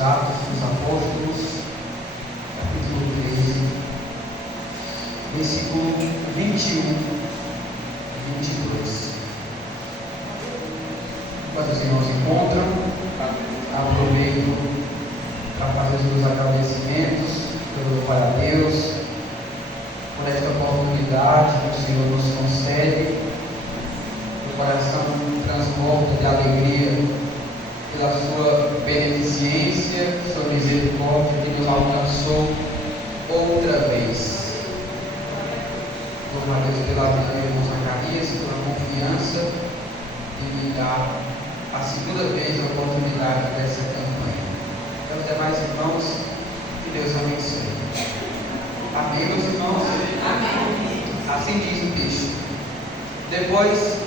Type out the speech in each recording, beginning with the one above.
Atos dos Apóstolos, capítulo 13, versículo 21 e 22. Enquanto os irmãos encontram, aproveito para fazer os meus agradecimentos pelo louvor a Deus, por esta oportunidade que o Senhor nos concede. O coração transborda de alegria pela sua beneficência, sua misericórdia que nos alcançou outra vez. Louvo a Deus pela vida do irmão Zacarias, pela confiança de me dar a segunda vez a oportunidade dessa campanha. Para os demais irmãos, que Deus abençoe. Amém, meus irmãos? Amém. Assim diz o texto. Depois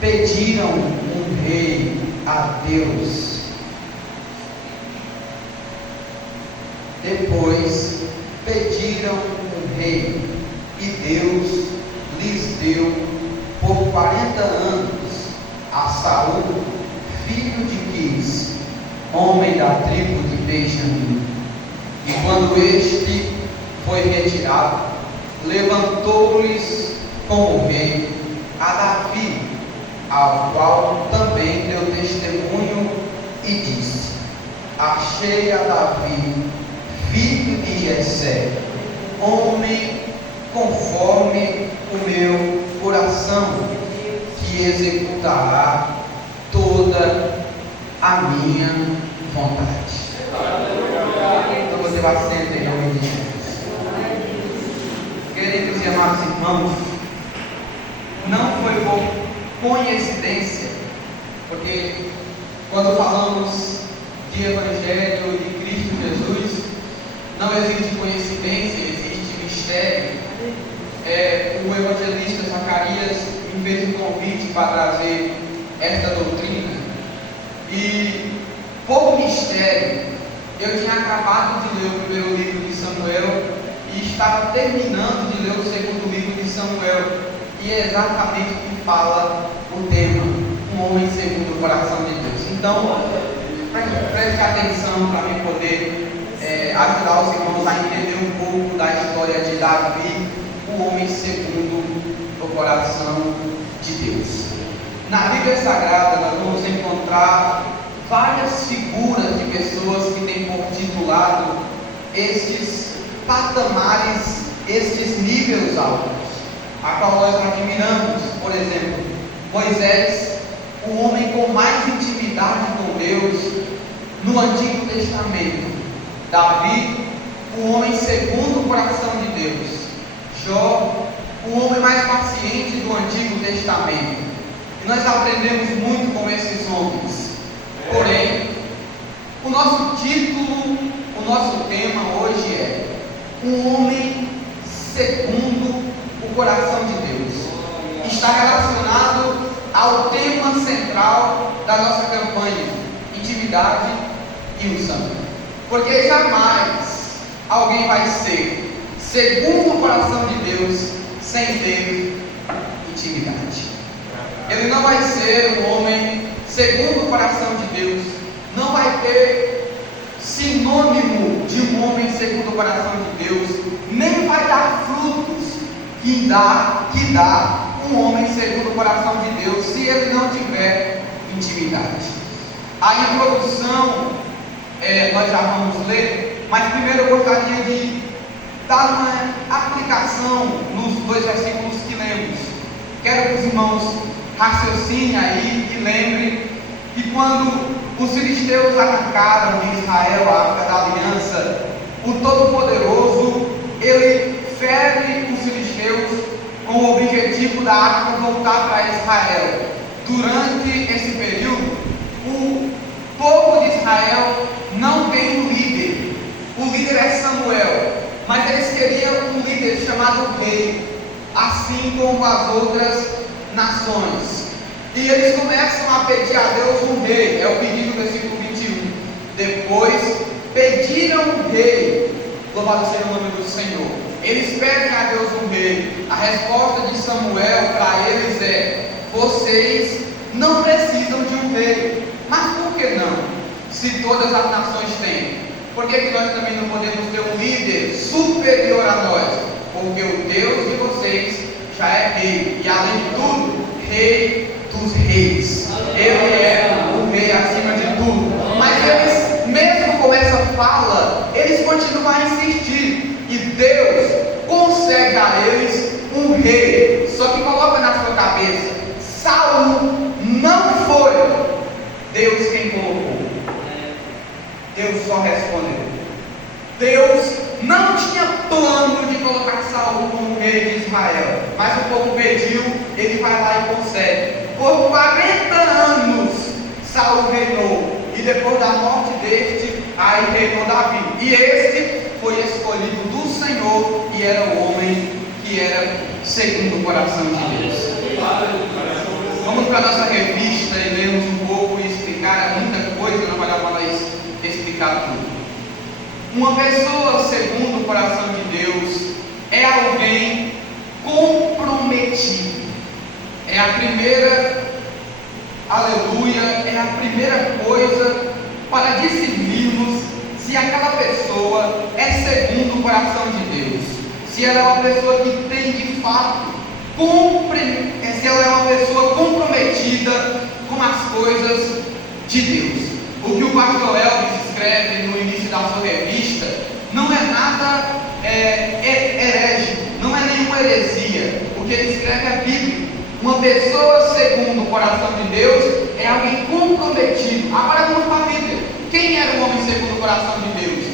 pediram um rei a Deus. Depois pediram um rei, e Deus lhes deu por 40 anos a Saul, filho de Quis, homem da tribo de Benjamim. E quando este foi retirado, levantou-lhes como rei a Davi, ao qual também deu testemunho e disse: achei a Davi, filho de Jessé, homem conforme o meu coração, que executará toda a minha vontade. Então você vai sentar em nome de Jesus. Queridos e amados irmãos, não foi por coincidência, porque quando falamos de Evangelho de Cristo Jesus, não existe coincidência, existe mistério. O evangelista Zacarias me fez um convite para trazer esta doutrina, e por mistério, eu tinha acabado de ler o primeiro livro de Samuel e estava terminando de ler o segundo livro de Samuel, e é exatamente o que fala o tema, um homem segundo o coração de Deus. Então, preste atenção para mim poder ajudar os irmãos a entender um pouco da história de Davi, o homem segundo o coração de Deus. Na Bíblia Sagrada nós vamos encontrar várias figuras de pessoas que têm por titulado estes patamares, estes níveis altos, a qual nós admiramos. Por exemplo, Moisés, o homem com mais intimidade com Deus no Antigo Testamento. Davi, o homem segundo o coração de Deus. Jó, o homem mais paciente do Antigo Testamento. E nós aprendemos muito com esses homens. Porém, o nosso título, o nosso tema hoje é um homem segundo o coração de Deus. Está relacionado ao tema central da nossa campanha, intimidade e unção. Porque jamais alguém vai ser segundo o coração de Deus sem ter intimidade. Ele não vai ser um homem segundo o coração de Deus, não vai ter sinônimo de um homem segundo o coração de Deus, nem vai dar frutos que dá um homem segundo o coração de Deus, se ele não tiver intimidade. A introdução nós já vamos ler, mas primeiro eu gostaria de dar uma aplicação nos dois versículos que lemos. Quero que os irmãos raciocinem aí e lembrem que quando os filisteus arrancaram de Israel a arca da aliança, o Todo-Poderoso, ele fere os filisteus com o objetivo da arca voltar para Israel. Durante esse período, o povo de Israel não tem um líder. O líder é Samuel, mas eles queriam um líder chamado rei, assim como as outras nações. E eles começam a pedir a Deus um rei, é o pedido do versículo 21. Depois pediram um rei, louvado seja o nome do Senhor. Eles pedem a Deus um rei. A resposta de Samuel para eles é: vocês não precisam de um rei. Mas por que não? se todas as nações têm? Por que nós também não podemos ter um líder superior a nós? Porque o Deus de vocês já é rei, e além de tudo, rei dos reis. Ele é o rei acima de tudo. Mas eles, mesmo com essa fala, eles continuam a insistir, e Deus concede a eles um rei. Só que coloca na sua cabeça, Saul não foi Deus quem colocou. Deus só respondeu. Deus não tinha plano de colocar Saul como rei de Israel, mas o povo pediu, ele vai lá e concede. Por 40 anos Saul reinou, e depois da morte deste, aí reinou Davi. E este foi escolhido do Senhor, e era o homem que era segundo o coração de Deus. Vamos para a nossa revista e lermos um pouco e explicar muita coisa, não vai dar para nós explicar tudo. Uma pessoa segundo o coração de Deus é alguém comprometido. É a primeira, aleluia, é a primeira coisa para discernirmos se aquela pessoa é segundo o coração de Deus. Se ela é uma pessoa que tem de fato, se ela é uma pessoa comprometida com as coisas de Deus. O que o pastor Elvis escreve no início da sua revista não é nada herege, não é nenhuma heresia. O que ele escreve é bíblico. Uma pessoa segundo o coração de Deus é alguém comprometido. Agora vamos para a Bíblia. Quem era o homem segundo o coração de Deus?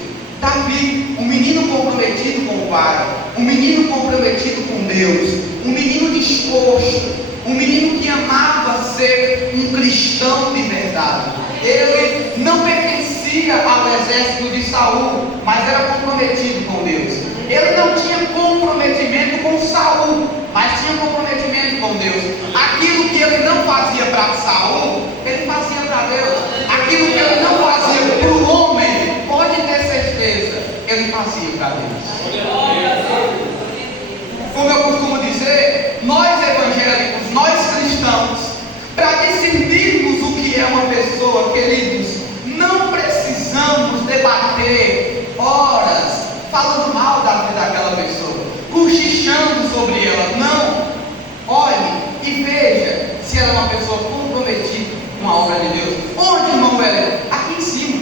Davi, um menino comprometido com o Pai, um menino comprometido com Deus, um menino disposto, um menino que amava ser um cristão de verdade. Ele não pertencia ao exército de Saul, mas era comprometido com Deus. Ele não tinha comprometimento com Saul, mas tinha comprometimento com Deus. Aquilo que ele não fazia para Saul, ele fazia para Deus. Aquilo que ele não fazia para o homem, pode ter certeza, ele fazia para Deus. Como eu costumo dizer, nós evangélicos, nós cristãos, para decidirmos o que é uma pessoa, queridos, não precisamos debater horas falando mal da vida daquela pessoa, cochichando sobre ela. Não, olhe e veja se ela é uma pessoa comprometida com a obra de Deus. Onde, irmão Hélio? Aqui em cima.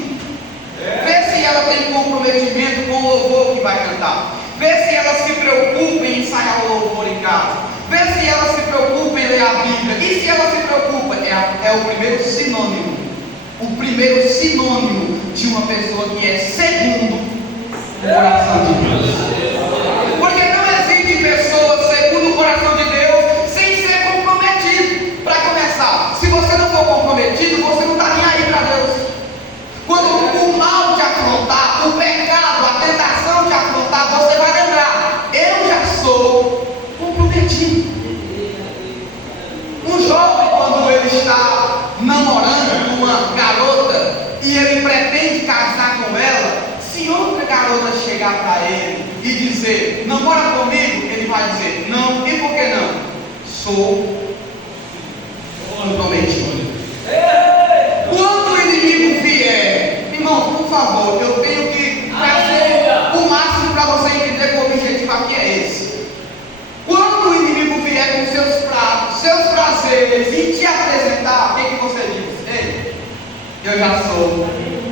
Vê se ela tem comprometimento com o louvor que vai cantar. Vê se ela se preocupa em ensaiar o louvor em casa. Vê se ela se preocupa em ler a Bíblia. E se ela se preocupa, é o primeiro sinônimo. O primeiro sinônimo de uma pessoa que é segundo o coração de Deus. Porque não existe pessoa segundo o coração de Deus sem ser comprometido. Para começar, se você não for comprometido, você não está nem aí para Deus. Quando o mal te afrontar, o pecado, a tentação te afrontar, você vai lembrar: eu já sou comprometido. Um jovem, quando ele está namorando com uma garota e ele pretende casar com ela, se outra garota chegar para ele e dizer: namora comigo, ele vai dizer: não. E por que não? Sou comprometido. Quando o inimigo vier, irmão, por favor, eu tenho que trazer o máximo para você entender que o objetivo aqui é esse. Quando o inimigo vier com seus pratos, seus prazeres e te apresentar, o que você diz? Ei, eu já sou comprometido.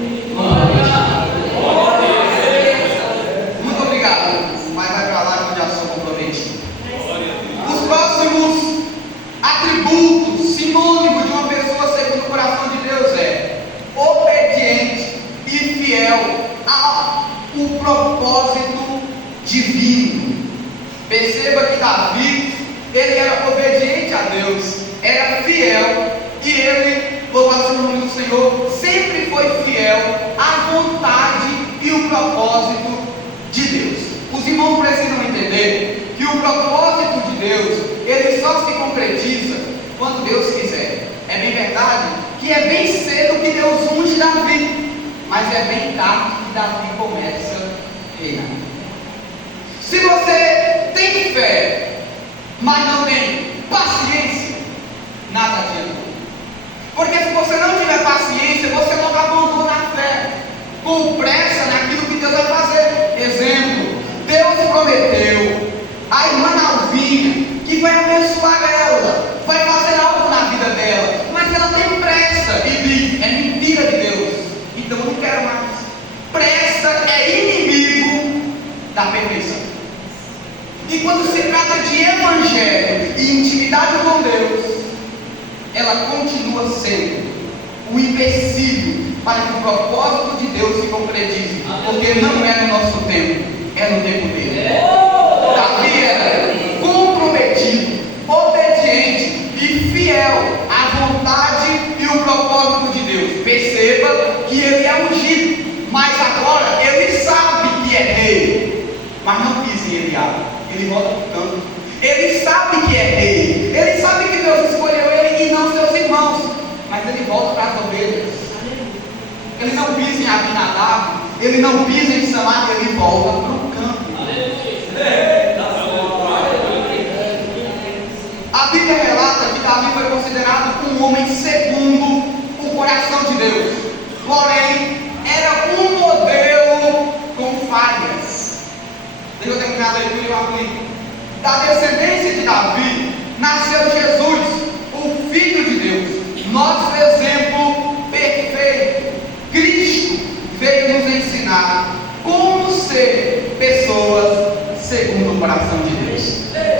Muito obrigado, mas vai para lá que eu já sou comprometido. Os próximos atributos, sinônimo de uma pessoa segundo o coração de Deus é obediente e fiel ao propósito divino. Perceba que Davi, ele era obediente a Deus, era fiel, e ele, louvado seja o nome do Senhor, sempre foi fiel à vontade e o propósito de Deus. Os irmãos precisam entender que o propósito de Deus, ele só se concretiza quando Deus quiser. É bem verdade que é bem cedo que Deus unge Davi, mas é bem tarde que Davi começa a reinar. Se você tem fé, mas não tem paciência, nada adianta. Porque se você não tiver paciência, você não abandona a prometeu, a irmã Alvinha, que vai abençoar ela, vai fazer algo na vida dela, mas ela tem pressa e diz: é mentira de Deus, então eu não quero mais. Pressa é inimigo da perfeição. E quando se trata de evangelho e intimidade com Deus, ela continua sendo o empecilho para que o propósito de Deus se concretize, porque não é no nosso tempo, é no tempo dele. Davi era comprometido, obediente e fiel à vontade e o propósito de Deus. Perceba que ele é ungido, mas agora ele sabe que é rei, mas não quis em Eliabe, ele volta para o canto. Ele sabe que é rei, ele sabe que Deus escolheu ele e não seus irmãos, mas ele volta para as ovelhas. Ele não pisa em Abinadab, ele não pisa em Samar, ele volta para o campo. A Bíblia relata que Davi foi considerado um homem segundo o coração de Deus, porém era um modelo com falhas. Deixa eu terminar a leitura e eu aplico. Da descendência de Davi nasceu Jesus, o Filho de Deus, nosso exemplo perfeito. Cristo veio nos ensinar como ser pessoas segundo o coração de Deus.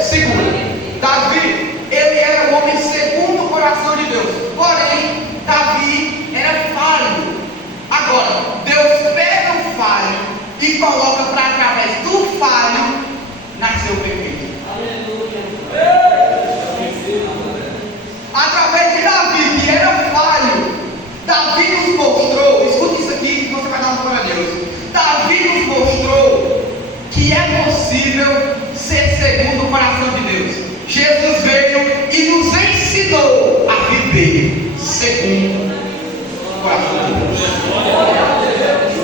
Segundo, Davi, ele era o homem segundo o coração de Deus, porém, Davi era falho. Agora, Deus pega o falho e coloca para através do falho nascer o perfeito. Através de Davi, que era falho, Davi nos mostrou, escuta isso aqui que você vai dar uma glória a Deus. Davi nos mostrou que é possível ser segundo o coração de Deus. Jesus veio e nos ensinou a viver segundo o coração de Deus.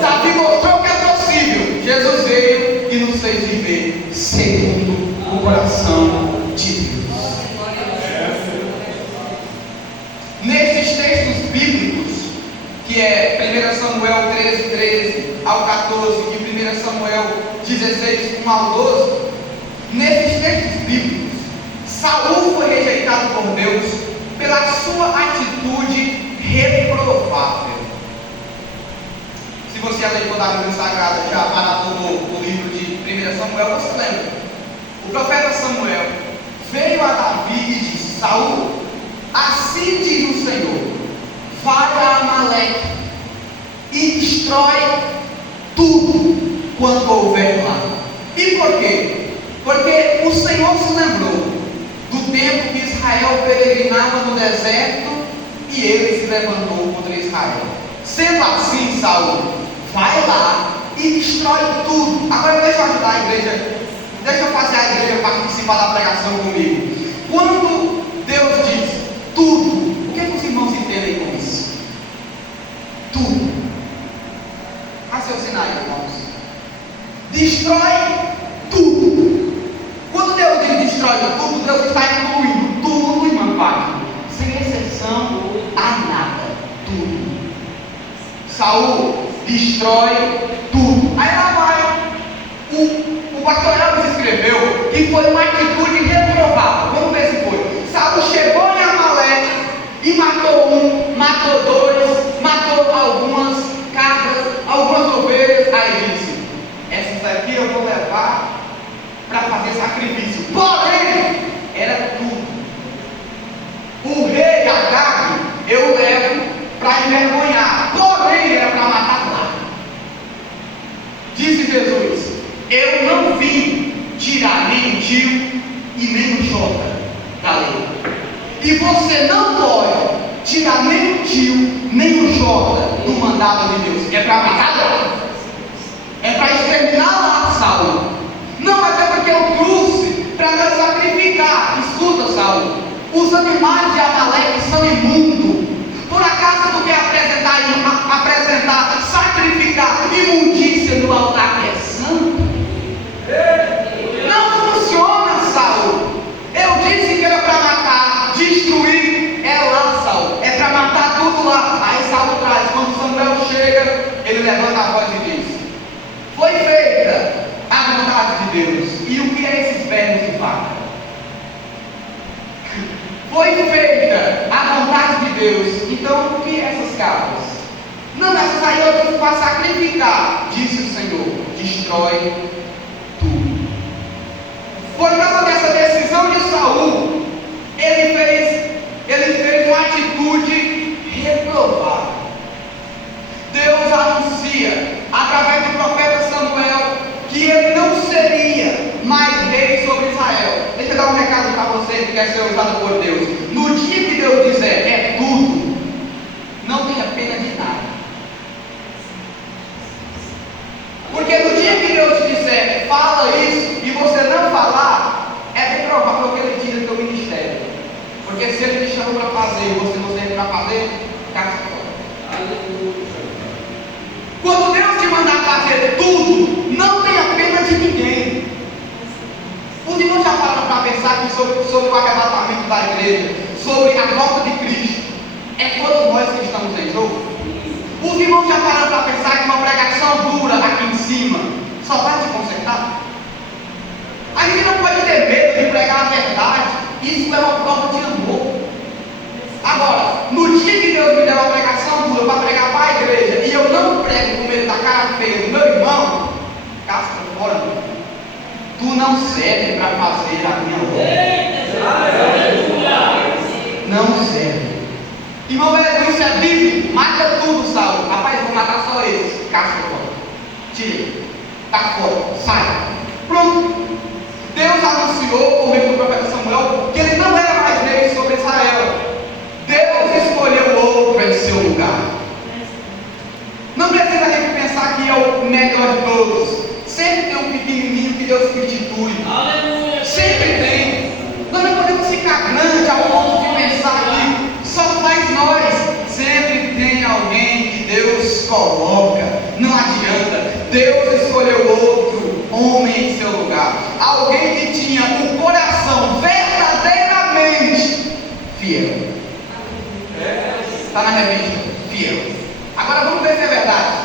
Davi mostrou que é possível. Jesus veio e nos fez viver segundo o coração de Deus. Nesses textos bíblicos, que é 1 Samuel 13 ao 14 e 1 Samuel 16, 1 ao 12, nesses textos bíblicos, Saul foi rejeitado por Deus pela sua atitude reprovável. Se você é leitor da Bíblia Sagrada, já maratonou o livro de 1 Samuel, você lembra? O profeta Samuel veio a Davi e disse: Saul, assim diz o Senhor, vai a Amaleque e destrói tudo quanto houver lá. E por quê? Porque o Senhor se lembrou do tempo que Israel peregrinava no deserto e ele se levantou contra Israel. Sendo assim, Saul, vai lá e destrói tudo. Agora deixa eu ajudar a igreja, deixa eu fazer a igreja participar da pregação comigo. Quando Deus diz tudo, o que os irmãos entendem com isso? Tudo. Raciocinar, irmãos. Destrói tudo. Quando Deus diz destrói tudo, Deus está incluindo tudo, irmão Pai, sem exceção a nada. Tudo. Saul destrói tudo. Aí lá vai. O pastor Elvis escreveu que foi uma atitude reprovável. Vamos ver se foi. Saul chegou em Amaleque e matou um, matou dois, matou algumas cabras, algumas ovelhas. Aí disse: essas aqui eu vou levar para fazer sacrifício. Porém, era tudo. O rei Agag eu levo para envergonhar. Porém, era para matar lá. Disse Jesus: eu não vim tirar nem o tio e nem o jota da lei. E você não pode tirar nem o tio nem o jota do mandado de Deus. É para matar lá. É para exterminar lá, Saul. Não, é porque eu trouxe para nós sacrificar. Escuta, Saul, os animais de Amaleque são imundos. Por acaso tu quer apresentar, sacrificar imundícia no altar que é santo? Não funciona, Saul. Eu disse que era para matar, destruir. É lá, Saul. É para matar tudo lá. Aí Saul traz. Quando Samuel chega, ele levanta a voz e diz: foi feita a vontade de de Deus. E o que é esses vermes de vaca? Foi feita a vontade de Deus. Então, o que é essas cabras? Não, essas aí eu tenho para sacrificar, disse o Senhor. Destrói tudo. Por causa dessa decisão de Saul, ele fez uma atitude reprovável. Deus anuncia, através do profeta Samuel, que ele não seria mais rei sobre Israel. Deixa eu dar um recado para você que quer ser usado por Deus. No dia que Deus disser é tudo, não tenha pena de nada. Porque no dia que Deus te disser fala isso e você não falar, é bem provável que ele tire o teu ministério. Porque se ele te chamou para fazer e você não serve para fazer, cai fora. Quando Deus te mandar fazer tudo, não tenha pena de ninguém. Os irmãos já pararam para pensar que sobre o arrebatamento da igreja, sobre a volta de Cristo, é todos nós que estamos em jogo? Os irmãos já pararam para pensar que uma pregação dura aqui em cima só vai te consertar? A gente não pode ter medo de pregar a verdade. Isso é uma prova de amor. Agora, no dia que Deus me der uma pregação dura para pregar para a igreja e eu não prego com medo da cara feia do meu irmão, casca fora, meu filho. Tu não serve para fazer a minha obra. Não serve. Irmão, isso é bíblico. Mata tudo, Saul. Rapaz, vou matar só eles. Casca fora. Tira. Tá fora. Sai. Pronto. Deus anunciou por meio do profeta Samuel que ele não era mais rei sobre Israel. Deus escolheu outro em seu lugar. Não precisa a gente pensar que é o melhor de todos. Sempre tem um pequenininho que Deus substitui. Sempre tem. Nós não podemos ficar grande ao ponto de pensar que só faz nós. Sempre tem alguém que Deus coloca. Não adianta. Deus escolheu outro homem em seu lugar. Alguém que tinha o coração verdadeiramente fiel. Está na revista, fiel. Agora vamos ver se é verdade.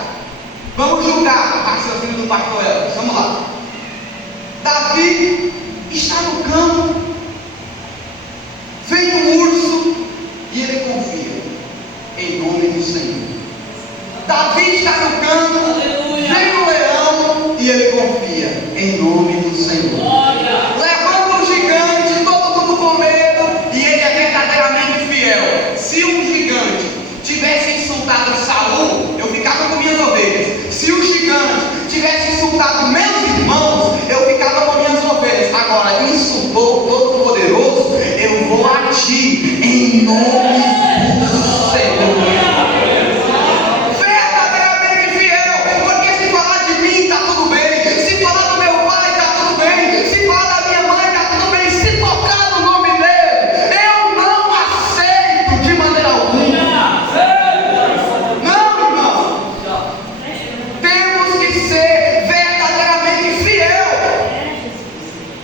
Vamos julgar o raciocínio do pastor Elvis. Vamos lá. Davi está no campo, vem um urso e ele confia em nome do Senhor. Davi está no campo, vem um leão e ele confia em nome do Senhor. Levanta um gigante, todo mundo com medo e ele é verdadeiramente fiel. Se um gigante tivesse insultado Saul, eu ficava com minhas ovelhas. Se o gigante tivesse insultado meus irmãos, eu ficava com minhas ovelhas. Agora, insultou o Todo-Poderoso, eu vou a ti, em nome do Senhor. Verdadeiramente fiel, porque se falar de mim, está tudo bem. Se falar do meu pai, está tudo bem. Se falar da minha mãe, está tudo bem. Se tocar no nome dele, eu não aceito de maneira alguma. Não, irmão. Temos que ser verdadeiramente fiel.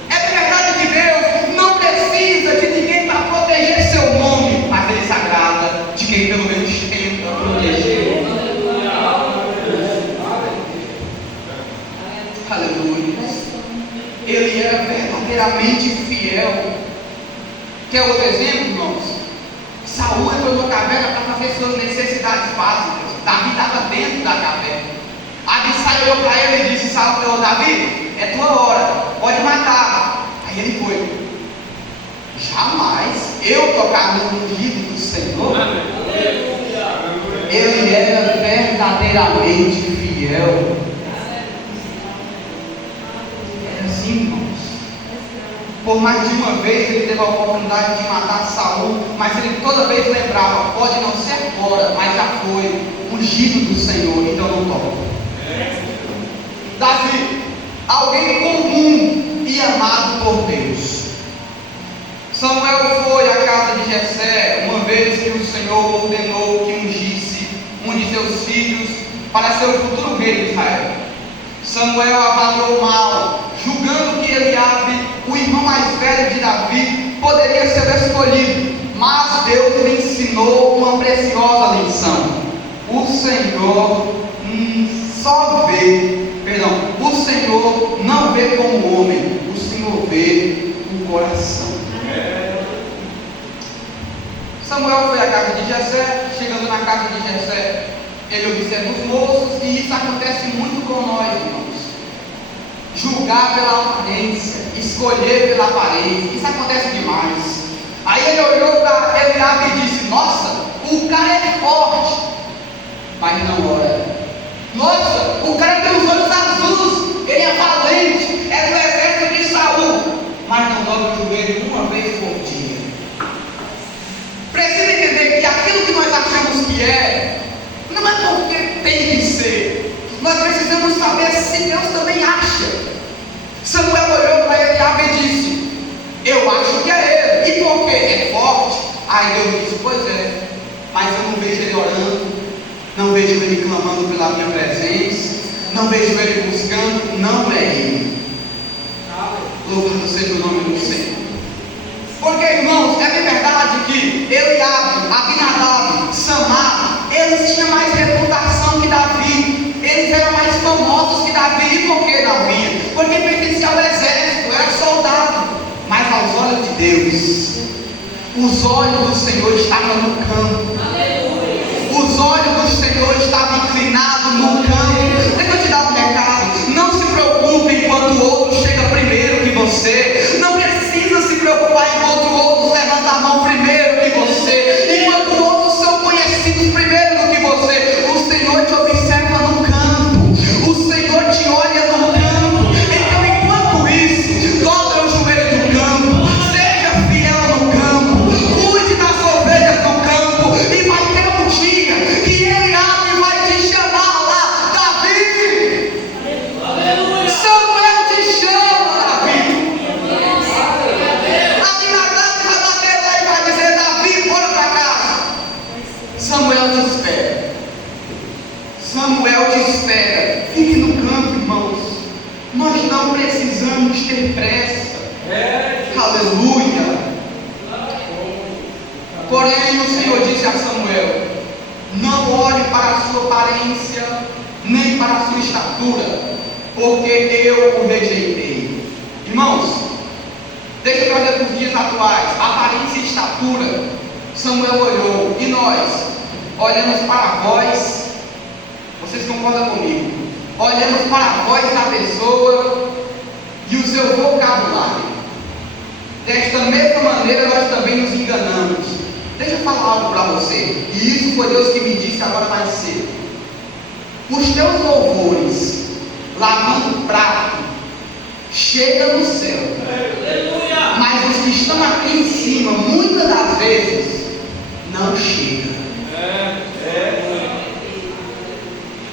É verdade que Deus não precisa de ninguém para proteger seu nome, mas ele se agrada de quem pelo menos tenta proteger. Aleluia. Ele era verdadeiramente fiel. Quer outro exemplo, irmãos? Saul entrou na caverna para fazer suas necessidades básicas. Davi estava dentro da caverna. Abissai olhou para ele e disse: Saul, Davi, é tua hora, pode matar. Aí ele foi. Jamais eu tocar no ungido do Senhor. Ele era verdadeiramente fiel. Era assim, irmãos. Por mais de uma vez ele teve a oportunidade de matar Saul, mas ele toda vez lembrava: pode não ser agora, mas já foi ungido do Senhor, então não toca. Davi, alguém comum e amado por Deus. Samuel foi à casa de Jessé uma vez que o Senhor ordenou que ungisse um de seus filhos para ser o futuro rei de Israel. Samuel avaliou mal, julgando que Eliabe, o irmão mais velho de Davi, poderia ser escolhido, mas Deus lhe ensinou uma preciosa lição. O Senhor o Senhor não vê como coração. Samuel foi à casa de Jessé. Chegando na casa de Jessé, ele observa os moços, e isso acontece muito com nós, irmãos. Julgar pela aparência, escolher pela aparência, isso acontece demais. Aí ele olhou para Eliabe e disse: nossa, o cara é forte, mas não ora. Nossa, o cara tem os olhos azuis, ele é valente, é do exército de Saul, mas não dobra o joelho uma vez por dia. Precisa entender que aquilo que nós achamos que não é porque tem que ser. Nós precisamos saber se Deus também acha. Samuel olhou para Eliabe e disse: eu acho que é ele. E por quê? É forte. Aí Deus disse: pois é, mas eu não vejo ele orando, não vejo ele clamando pela minha presença, não vejo ele buscando. Não é ele. Louvado seja o nome do Senhor. Porque, irmãos, é de verdade que Eliabe, Abinadab, Samar, eles tinham mais reputação que Davi, eles eram mais famosos que Davi. E por que Davi? Porque pertencia ao exército, era soldado. Mas aos olhos de Deus, os olhos do Senhor estavam no campo. Os olhos do Senhor estavam inclinados no campo. Deixa eu te dar um recado: não se preocupe enquanto o outro chega primeiro que você. Não precisa se preocupar enquanto o outro levanta a mão primeiro que você, enquanto outros são conhecidos primeiro do que você. O Senhor te observa no campo, o Senhor te olha no campo. Então, enquanto isso, dobra o joelho no campo, seja fiel no campo, cuide das ovelhas no campo, e vai ter um dia que ele abre e vai te chamar lá: Davi. Samuel te chama, Davi. Abinadab vai bater lá e vai dizer: Davi, bora para casa. Samuel te espera. Samuel te espera. Fique no campo, irmãos. Nós não precisamos ter pressa. Aleluia. Porém, o Senhor disse a Samuel: não olhe para a sua aparência, nem para a sua estatura, porque eu o rejeitei. Irmãos, deixa eu trazer para os dias atuais: aparência e estatura. Samuel olhou, e nós olhamos para a voz. Vocês concordam comigo? Olhamos para a voz da pessoa e o seu vocabulário. Desta mesma maneira nós também nos enganamos. Deixa eu falar algo para você, e isso foi Deus que me disse agora mais cedo. Os teus louvores, lavando prato, chega no céu. Mas os que estão aqui em cima, muitas das vezes, não chegam.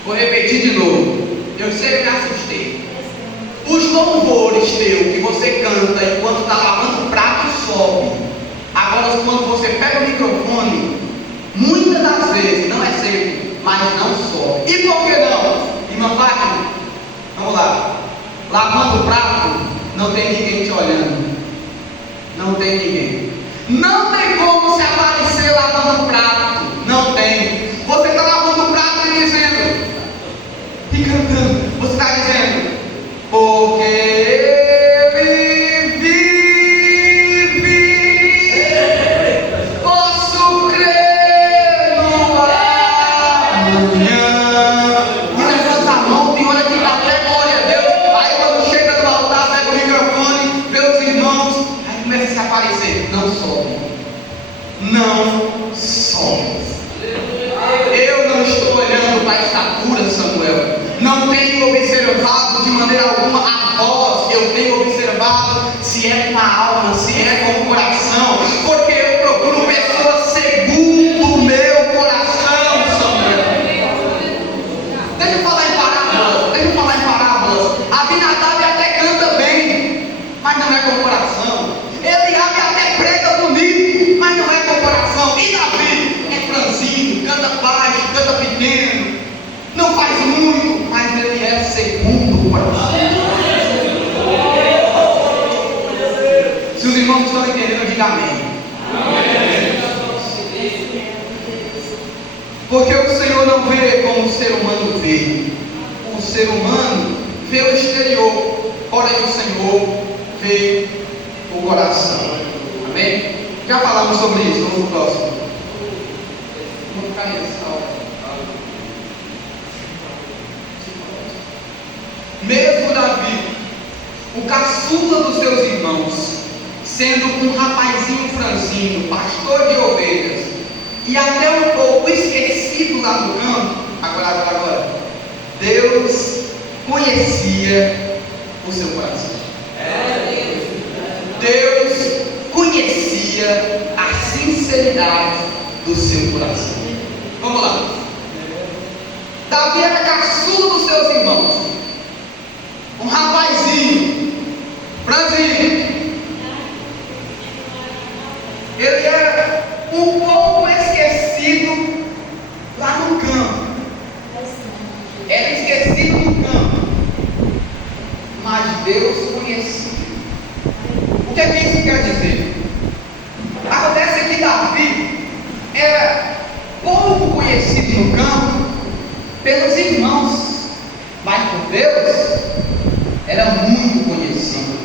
Vou repetir de novo. Eu sempre me assustei. Os louvores teus que você canta enquanto está lavando o prato, sobe. Agora, quando você pega o microfone, muitas das vezes, não é sempre, mas não sobe. E por que não? Irmã Fátima, vamos lá. Lavando o prato, não tem ninguém te olhando. Não tem ninguém. Não tem como se aparecer lavando o prato. Não tem. Você está lavando o prato e dizendo, e cantando, você está dizendo: porque ele vive, posso crer no amanhã. E levanta a mão, tem hora que dá até glória a Deus. Aí quando chega no altar, pega o microfone, vê os irmãos, aí começa a se aparecer. Não sobe. Não sobe. Eu não estou olhando para a estatura, Samuel. Não tenho observado de maneira alguma a voz. Eu tenho observado se é com a alma, se é com o coração. Porque eu procuro pessoas segundo o meu coração, Samuel. Deixa eu falar em parábolas. Abinadab até canta bem, mas não é com o coração. Eliabe até prega bonito, mas não é com o coração. E Davi é franzino, canta baixo, canta pequeno, não faz muito, mas ele é segundo o coração. Se os irmãos estão entendendo, diga amém. Porque o Senhor não vê como o ser humano vê. O ser humano vê o exterior, porém o Senhor vê o coração. Amém? Já falamos sobre isso, vamos no próximo. Vamos ficar nessa hora. Mesmo Davi, o caçula dos seus irmãos, sendo um rapazinho franzino, pastor de ovelhas, e até um pouco esquecido lá do campo, agora, Deus conhecia o seu coração. Deus conhecia a sinceridade do seu coração. Vamos lá. Davi era caçula dos seus irmãos, um rapazinho, franzino. Ele era um pouco esquecido lá no campo. Era esquecido no campo, mas Deus conhecia. O que é que isso quer dizer? Acontece que Davi era pouco conhecido no campo pelos irmãos, mas por Deus era muito conhecido.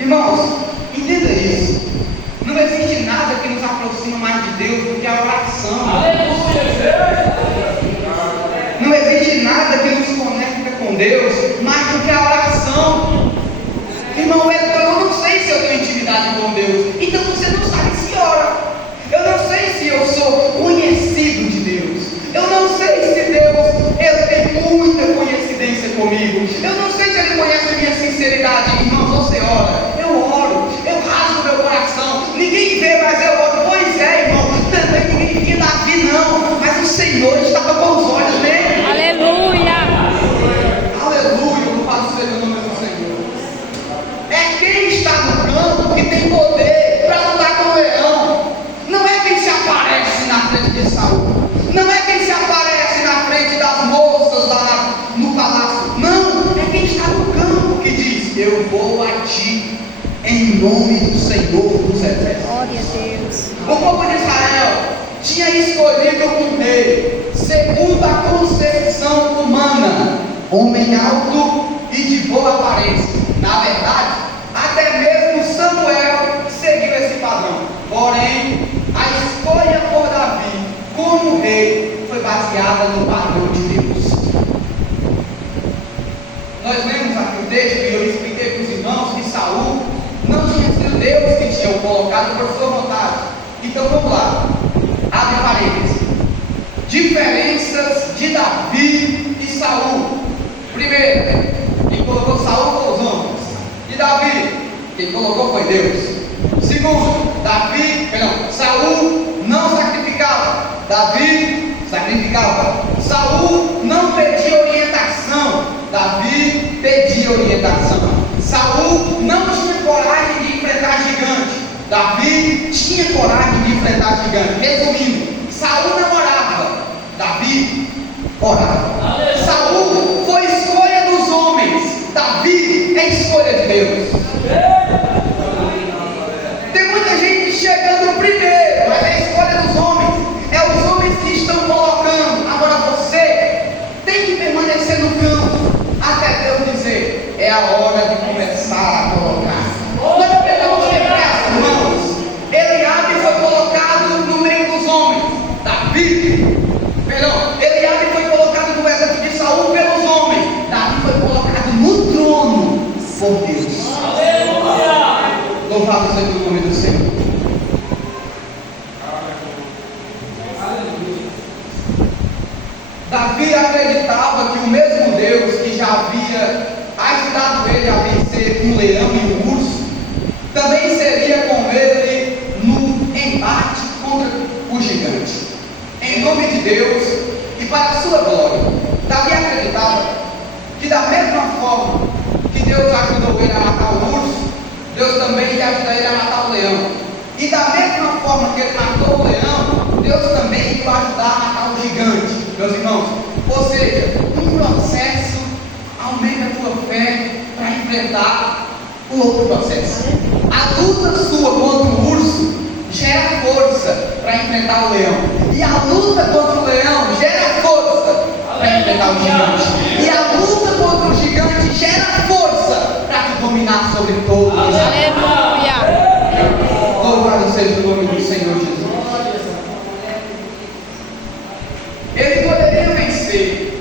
Irmãos, entenda isso. Não existe nada que nos aproxima mais de Deus do que a oração. Não existe nada que nos conecta com Deus mais do que a oração. Irmão, eu não sei se eu tenho intimidade com Deus. Então você não sabe se ora. Eu não sei se eu sou conhecido de Deus. Eu não sei se Deus ele tem muita coincidência comigo. Eu não sei se Ele conhece a minha sinceridade. Irmão, você ora. Eu oro. Eu rasgo meu coração. Ninguém vê, mas eu oro. Pois é, irmão. Também ninguém via Davi, não. Mas o Senhor estava com os olhos nele. Aleluia. Aleluia. Louvado seja o nome do Senhor. É quem está no campo que tem poder para lutar com o leão. Não é quem se aparece na frente de Saul. Não é quem se aparece na frente das moças lá no palácio. Não, é quem está no campo que diz: eu vou a ti em nome do Senhor dos Exércitos. Glória a Deus. O povo de Israel tinha escolhido um rei segundo a concepção humana, homem alto e de boa aparência. Na verdade, até mesmo Samuel seguiu esse padrão. Porém, a escolha por Davi como rei foi baseada no padrão de Deus. Nós lemos aqui o texto e eu expliquei para os irmãos que Saul não tinha sido Deus que tinha o colocado por sua vontade. Então vamos lá, abre parênteses. Diferenças de Davi e Saul. Primeiro, quem colocou Saul foram os homens. E Davi, quem colocou foi Deus. Segundo, Saul não sacrificava. Davi sacrificava. Saul não pedia orientação. Davi pedia orientação. Saul não tinha coragem de enfrentar gigante. Davi tinha coragem de enfrentar gigante. Resumindo, Saul não orava. Davi orava. Saul foi escolha dos homens. Davi é escolha de Deus. Tem muita gente chegando primeiro, mas é a escolha dos homens. É os homens que estão colocando. Agora você tem que permanecer no campo até Deus dizer: é a hora de começar a colocar. Nós não pegamos depressa, irmãos. Eliabe foi colocado no meio dos homens. Eliabe foi colocado no exército de Saul pelos homens. Davi foi colocado no trono por Deus. Louvado seja o nome do Senhor. Davi acreditava que o mesmo Deus que já havia ajudado ele a vencer um leão e um urso, também seria com ele no embate contra o gigante. Em nome de Deus e para a sua glória, Davi acreditava que da mesma forma que Deus ajudou ele a matar o urso, Deus também ia ajudar ele a matar o leão. E da mesma forma que ele matou o leão, Deus também ia ajudar a matar o gigante. Meus irmãos, ou seja, um processo aumenta a tua fé para enfrentar o outro processo. A luta sua contra o urso gera força para enfrentar o leão. E a luta contra o leão gera força para enfrentar o gigante. E a luta contra o gigante gera força para te dominar sobre todo vencer.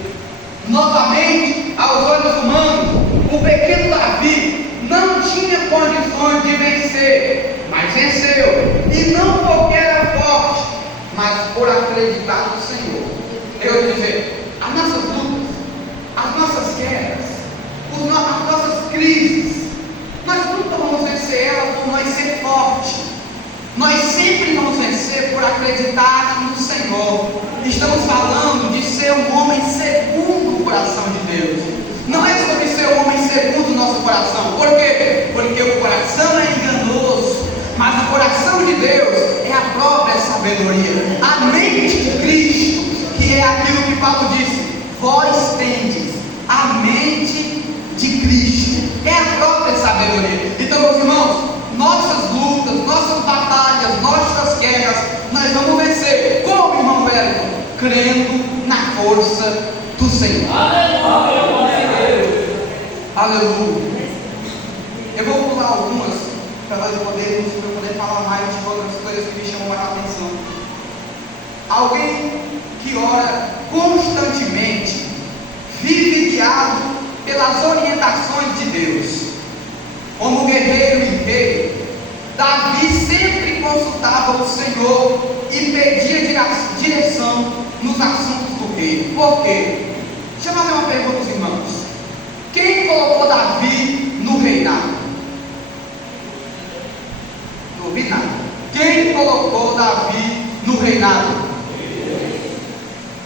Novamente, aos olhos humanos, o pequeno Davi não tinha condições de vencer, mas venceu. E não porque era forte, mas por acreditar no Senhor. Eu vou dizer, as nossas lutas, as nossas guerras, as nossas crises, nós nunca vamos vencer elas por nós ser fortes. Nós sempre vamos vencer por acreditar no Senhor. Estamos falando de ser um homem segundo o coração de Deus. Não é sobre ser um homem segundo o nosso coração. Por quê? Porque o coração é enganoso, mas o coração de Deus é a própria sabedoria. A mente de Cristo, que é aquilo que Paulo disse, vós tendes a mente de Cristo, é a própria sabedoria. Então, meus irmãos, nossas lutas, nossas batalhas, nossas guerras, nós vamos vencer. Como, irmão Wellington? Crendo na força do Senhor. Aleluia. Aleluia. Eu vou pular algumas para nós poder falar mais de outras coisas que me chamam a atenção. Alguém que ora constantemente, vive guiado pelas orientações de Deus. Como guerreiro e rei, Davi sempre consultava o Senhor e pedia direção nos assuntos do rei. Por quê? Deixa eu fazer uma pergunta aos irmãos. Quem colocou Davi no reinado? Não ouvi nada. Quem colocou Davi no reinado?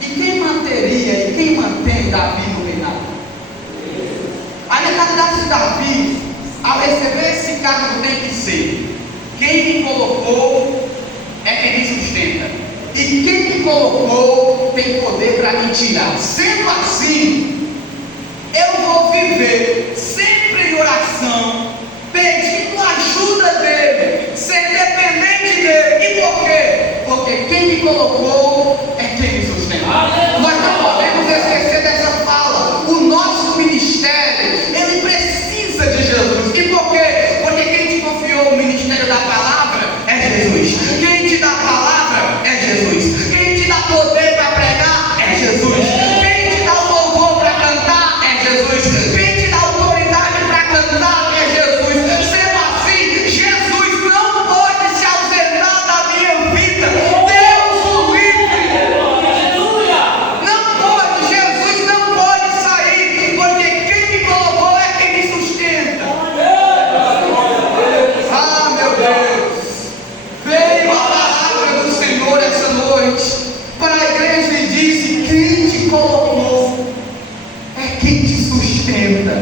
E quem manteria e quem mantém Davi no reinado? A mentalidade de Davi, ao receber esse cargo, tem que ser: quem me colocou é quem me sustenta, e quem me colocou tem poder para me tirar. Sendo assim, eu vou viver sempre em oração, pedindo ajuda dele, ser dependente dele. E por quê? Porque quem me colocou é quem me sustenta. Nós não podemos esquecer dessa fala. O nosso ministério, ele precisa de Jesus. E por quê? Porque quem te confiou o ministério da palavra é Jesus. Quem te dá a palavra é Jesus. Quem te dá poder para pregar é Jesus. Quem te dá o louvor para cantar é Jesus. Quem te dá autoridade para cantar é Jesus. Sendo assim, Jesus não pode se ausentar da minha vida. Deus o livre. Não pode, Jesus não pode sair, porque quem me colocou é quem me sustenta. Ah, meu Deus, veio a palavra do Senhor essa noite para a igreja e disse: quem te colocou é quem te sustenta.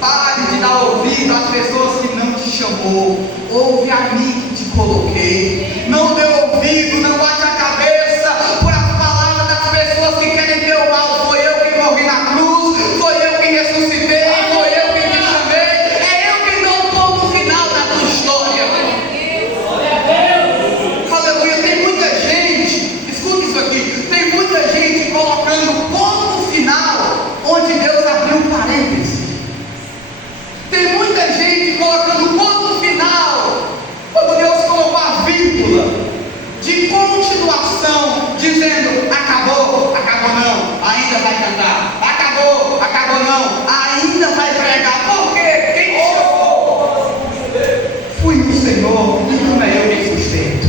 Pare de dar ouvido às pessoas que não te chamou. Ouve a mim que te coloquei. Não dê ouvido, não bate a cabeça por as palavras das pessoas que querem ter o mal. Foi eu que morri na cruz, foi eu que ressuscitei, foi eu que te chamei, é eu que dou o ponto final da tua história. Aleluia. Tem muita gente, escuta isso aqui, tem muita gente colocando ponto final onde Deus abriu um parênteses. Tem muita gente colocando ponto final quando Deus colocou a vírgula de continuação, dizendo: acabou, acabou não, ainda vai cantar, acabou, acabou não, ainda vai pregar. Por quê? Quem te chamou? Fui o Senhor, e não é eu quem sustento.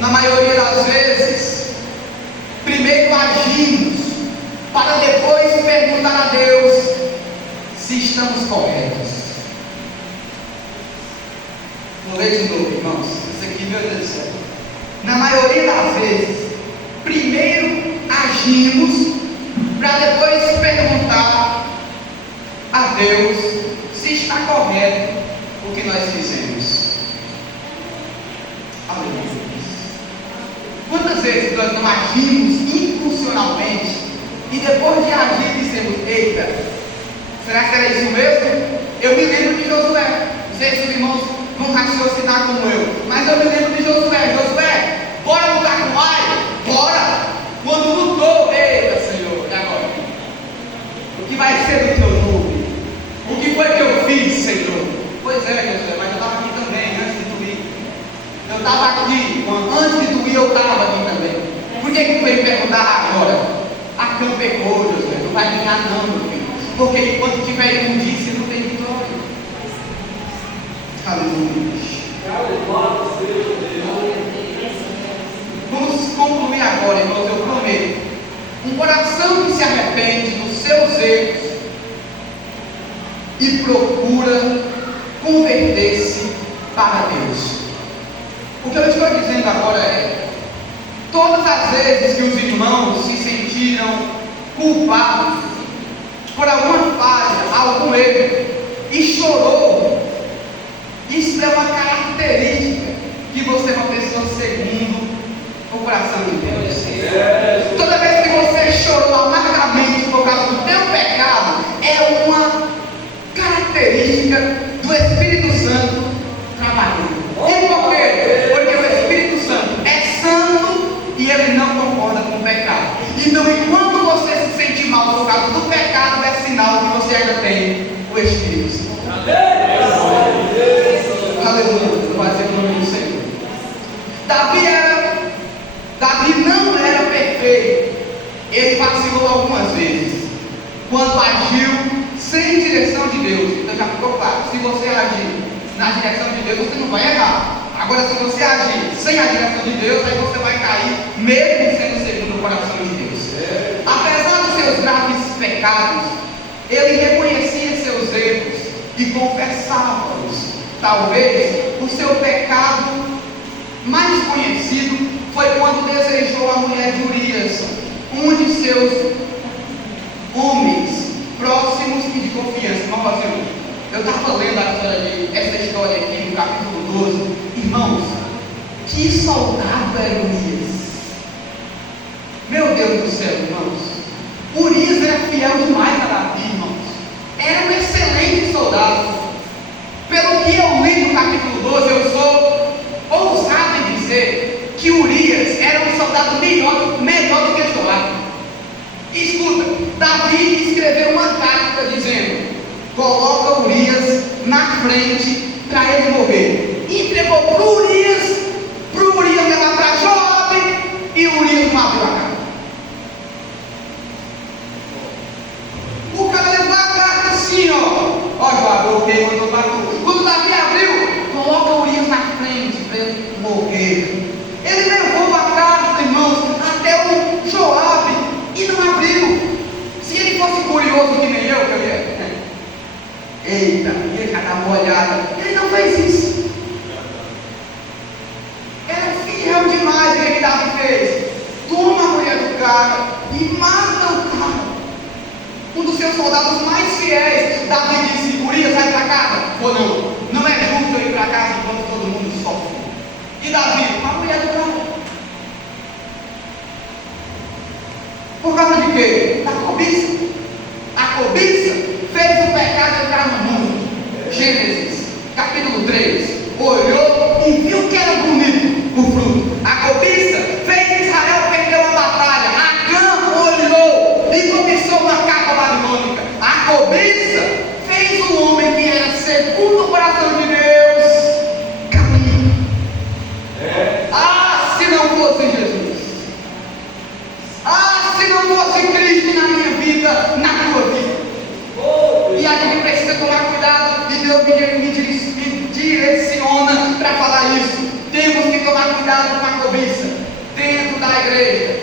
Na maioria das vezes, primeiro agimos para depois perguntar a Deus se estamos corretos. Vou ler de novo, irmãos. Isso aqui, meu Deus do céu. Na maioria das vezes, primeiro agimos para depois perguntar a Deus se está correto o que nós fizemos. Aleluia. Quantas vezes nós não agimos impulsionalmente e depois de agir dizemos: eita, será que era isso mesmo? Eu me lembro de Josué. Não sei se os irmãos vão raciocinar como eu, mas eu me lembro de Josué. Josué, bora lutar com Ai? Bora! Quando lutou, eita Senhor, e agora? O que vai ser do teu nome? O que foi que eu fiz, Senhor? Pois é, Josué, mas eu estava aqui também antes de tu ir. Eu estava aqui, antes de tu ir eu estava aqui também. que ele veio perguntar agora? A Cã pecou, Josué, não vai ganhar não, meu filho. Porque enquanto tiver imundícia, não tem vitória. Aleluia. Vamos concluir agora, irmãos, eu prometo. Um coração que se arrepende dos seus erros e procura converter-se para Deus. O que eu estou dizendo agora é: todas as vezes que os irmãos se sentiram culpados por alguma falha, algum erro, e chorou, isso é uma característica que você é uma pessoa segundo o coração de Deus. Toda vez que você chorou amargamente por causa do teu pecado, é uma característica do Espírito Santo trabalhando. E por quê? Porque o Espírito Santo é santo e ele não concorda com o pecado. Então, enquanto você se sente mal por causa do pecado, é sinal que você ainda tem o Espírito Santo. Aleluia, não vai ser o nome do Senhor. Davi não era perfeito. Ele vacilou algumas vezes quando agiu sem direção de Deus. Então já ficou claro: se você agir na direção de Deus, você não vai errar. Agora, se você agir sem a direção de Deus, aí você vai cair, mesmo sendo segundo o coração de Deus. Apesar dos seus graves pecados, ele reconhecia seus erros e confessava-os. Talvez o seu pecado mais conhecido foi quando desejou a mulher de Urias, um de seus homens próximos e de confiança. Eu estava lendo essa história aqui no capítulo 12. Irmãos, que soldado era Urias? Meu Deus do céu, irmãos. Urias era fiel demais a Davi, irmãos. Era um excelente soldado. Pelo que eu li no capítulo 12, eu sou ousado em dizer que Urias era um soldado melhor do que Joabe. Escuta, Davi escreveu uma carta dizendo: coloca Urias na frente para ele morrer. E entregou para Urias levar para Joabe, e Urias não abriu a carta. O cara levou a carta assim, ó Joabe, ok, mandou para tu. Quando Davi abriu, coloca Urias na frente para ele morrer. Ele levou a carta, irmãos, até o Joabe e não abriu. Se ele fosse curioso que nem eu ia. Eita, ele já dá uma olhada. Ele não fez isso. Era fiel demais o que Davi fez. Toma a mulher do cara e mata o cara. Um dos seus soldados mais fiéis, Davi disse: Urias, vai para casa. Ou não é justo eu ir para casa enquanto todo mundo sofre. E Davi, a mulher do cara. Por causa de quê? Da cobiça. A cobiça fez o pecado entrar no mundo. Gênesis, capítulo 3. Olhou e viu que era bonito o fruto. A cobiça fez Israel perder uma batalha. Acã olhou e cobiçou uma capa babilônica. A cobiça fez o homem que era segundo o coração de Deus caminhar. Ah, se não fosse Jesus. Ah, se não fosse Cristo na minha vida, na tua vida. E a gente precisa tomar cuidado, e Deus me direciona para falar isso. Temos que tomar cuidado com a cobiça dentro da igreja.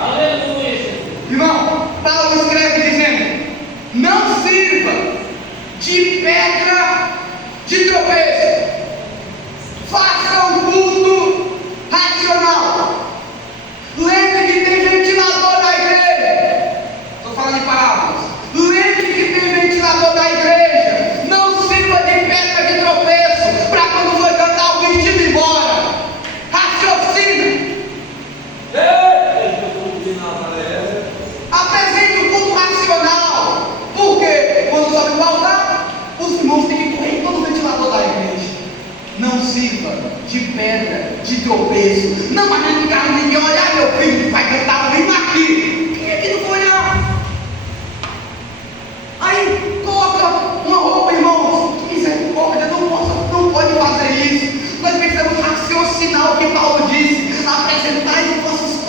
Aleluia. Irmão, Paulo escreve dizendo: não sirva de pedra de tropeço, faça um culto racional. Lembre que tem ventilador na igreja. Estou falando em palavras. Lembre que tem ventilador na igreja. Não sirva de pedra de tropeço para quando for cantar o vestido embora. Raciocina. Apresente o culto racional. Por quê? Quando sobe o altar, os irmãos têm que correr todo o ventilador da igreja. Não sirva de pedra de tropeço. Não vai ficar ninguém olhar, meu filho, vai cantar o hino aqui. Quem é que não vai olhar? Aí coloca uma roupa, irmãos. Que misericórdia, não pode fazer isso. Nós precisamos raciocinar o que Paulo disse. Apresentar os vossos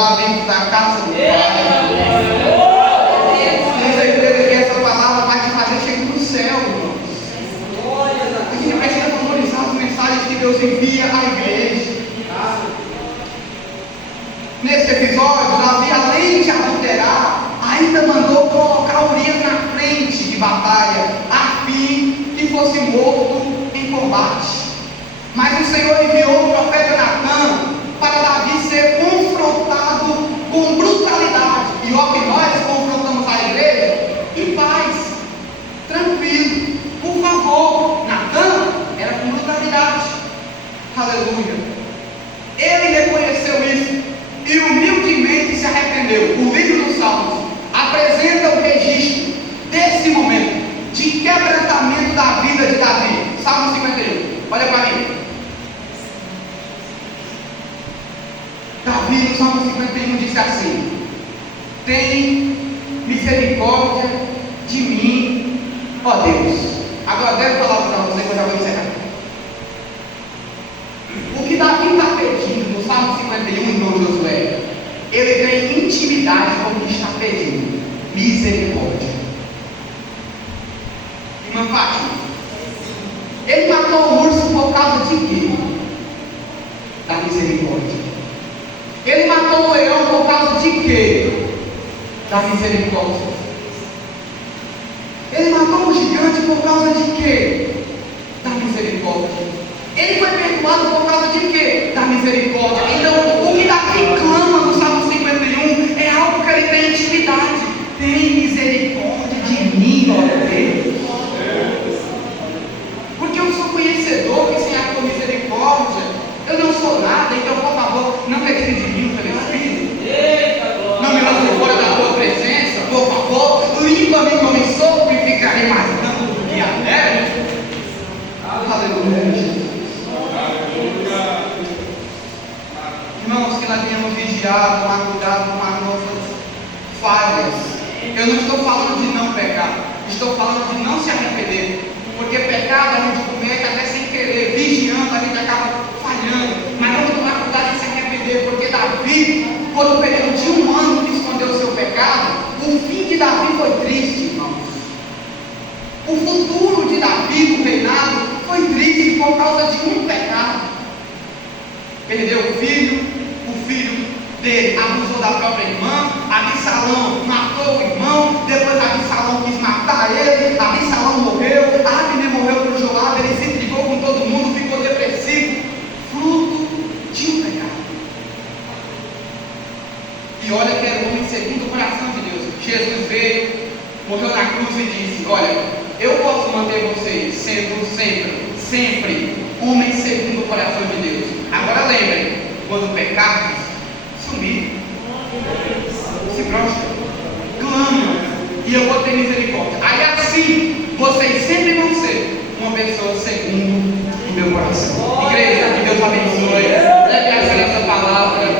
está dentro da casa do Pai. Tenho certeza que essa palavra vai te fazer chegar no céu, irmãos. A gente precisa valorizar as mensagens que Deus envia à igreja. Nesse episódio, Davi, além de adulterar, ainda mandou colocar Urias na frente de batalha, a fim que fosse morto em combate. Mas o Senhor enviou o profeta Natã para Davi ser confrontado com brutalidade. E ó, que nós confrontamos a igreja em paz, tranquilo. Por favor, Natã era com brutalidade. Aleluia. Ele reconheceu isso e humildemente se arrependeu. O livro dos Salmos apresenta o registro desse momento de quebrantamento da vida de Davi. Salmo 51, olha para mim. Davi no Salmo 51 disse assim: tem misericórdia de mim, ó Deus. Agora deve falar para você que eu já vou encerrar. O que Davi está pedindo no Salmo 51, irmão Josué, ele tem intimidade com o que está pedindo: misericórdia. Irmã Fátima, ele matou o urso por causa de quê? Da misericórdia. Ele matou o leão por causa de quê? Da misericórdia. Ele matou o gigante por causa de quê? Da misericórdia. Ele foi perdoado por causa de quê? Da misericórdia. Então, o que Davi clama no Salmo 51 é algo que ele tem intimidade. Tem misericórdia de mim, ó Deus. Porque eu sou conhecedor que sem a tua misericórdia eu não sou nada. Então, por favor, não retire de mim o teu espírito. Não me lance fora da tua presença. Por favor, limpa-me como sou e ficarei mais branco do que a neve. Aleluia. Irmãos, que nós tenhamos vigiado, tomar cuidado com as nossas falhas. Eu não estou falando de não pecar, estou falando de não se arrepender. Porque pecado a gente comete até sem querer, vigiando, a gente acaba falhando. Mas vamos tomar cuidado em se arrepender, porque Davi, por um período de 1 ano que escondeu o seu pecado, o fim de Davi foi triste, irmãos. O futuro de Davi no reinado foi triste por causa de um pecado. Perdeu o filho dele abusou da própria irmã, Absalão matou o irmão, depois Absalão quis matar ele, Absalão morreu, Abner morreu por Joabe, ele se brigou com todo mundo, ficou depressivo, fruto de um pecado. E olha que era o homem segundo o coração de Deus. Jesus veio, morreu na cruz e disse: olha, eu posso manter vocês sendo sempre homens segundo o coração de Deus. Agora lembrem, quando pecardes, sumir, se prostra, clama, e eu vou ter misericórdia. Aí assim, vocês sempre vão ser uma pessoa segundo o meu coração. Igreja, que Deus abençoe. Leve essa palavra.